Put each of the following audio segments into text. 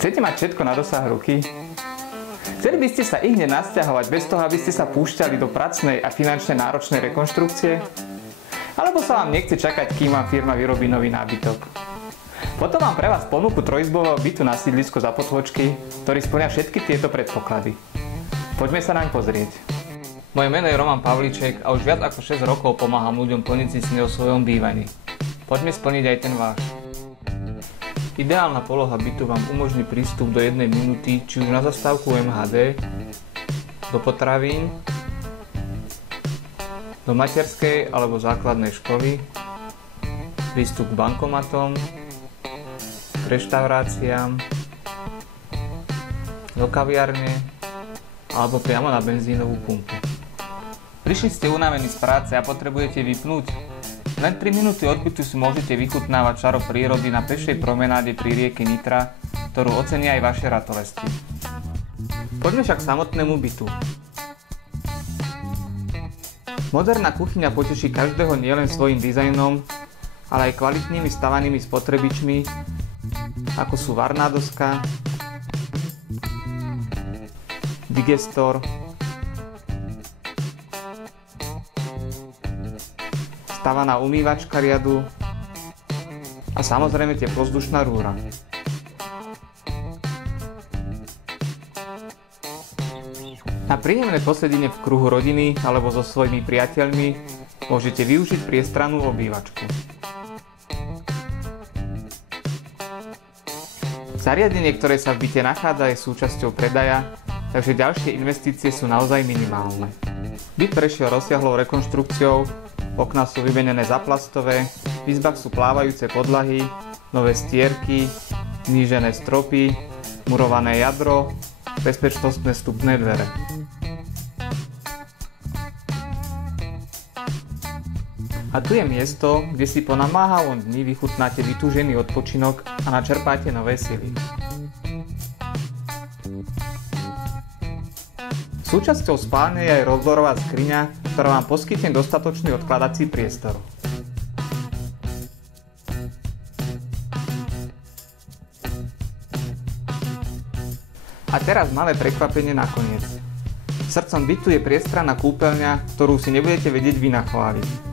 Chcete mať všetko na dosah ruky? Chceli by ste sa ihneď nasťahovať bez toho, aby ste sa púšťali do pracnej a finančne náročnej rekonštrukcie? Alebo sa vám nechce čakať, kým vám firma vyrobí nový nábytok? Potom mám pre vás ponuku trojizbového bytu na sídlisku za Potôčky, ktorý spĺňa všetky tieto predpoklady. Poďme sa naň pozrieť. Moje meno je Roman Pavlíček a už viac ako 6 rokov pomáham ľuďom plniť si sny o svojom bývaní. Poďme splniť aj ten váš. Ideálna poloha bytu vám umožní prístup do 1 minúty, či už na zastávku MHD, do potravín, do materskej alebo základnej školy, prístup k bankomatom, k reštauráciám, do kaviarne alebo priamo na benzínovú pumpu. Prišli ste unavení z práce a potrebujete vypnúť? Len 3 minúty od bytu si môžete vychutnávať čaro prírody na pešej promenáde pri rieke Nitra, ktorú ocenia aj vaše ratolesti. Poďme však k samotnému bytu. Moderná kuchyňa poteší každého nielen svojím dizajnom, ale aj kvalitnými stavanými spotrebičmi, ako sú varná doska, digestor, stavaná umývačka riadu a samozrejme teplovzdušná rúra. Na príjemné posedenie v kruhu rodiny alebo so svojimi priateľmi môžete využiť priestrannú obývačku. Zariadenie, ktoré sa v byte nachádza, je súčasťou predaja, takže ďalšie investície sú naozaj minimálne. Byt prešiel rozsiahlou rekonštrukciou, okná sú vymenené za plastové, v izbách sú plávajúce podlahy, nové stierky, znížené stropy, murované jadro, bezpečnostné vstupné dvere. A tu je miesto, kde si po namáhavom dni vychutnáte vytúžený odpočinok a načerpáte nové sily. Súčasťou spálne je aj rozdorová skriňa, ktorá vám poskytne dostatočný odkladací priestor. A teraz malé prekvapenie nakoniec. Srdcom bytu je priestranná kúpeľňa, ktorú si nebudete vedieť vynachváliť.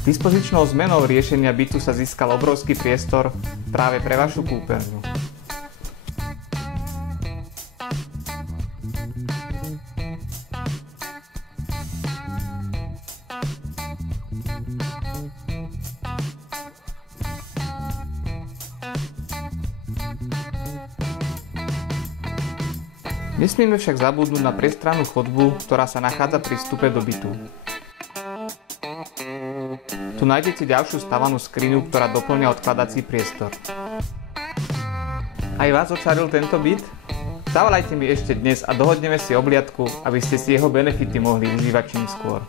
Dispozičnou zmenou riešenia bytu sa získal obrovský priestor práve pre vašu kúpeľňu. Nesmieme však zabudnúť na priestrannú chodbu, ktorá sa nachádza pri vstupe do bytu. Tu nájdete ďalšiu stavanú skriňu, ktorá doplňa odkladací priestor. Aj vás očaril tento byt? Zavolajte mi ešte dnes a dohodneme si obliadku, aby ste si jeho benefity mohli užívať čím skôr.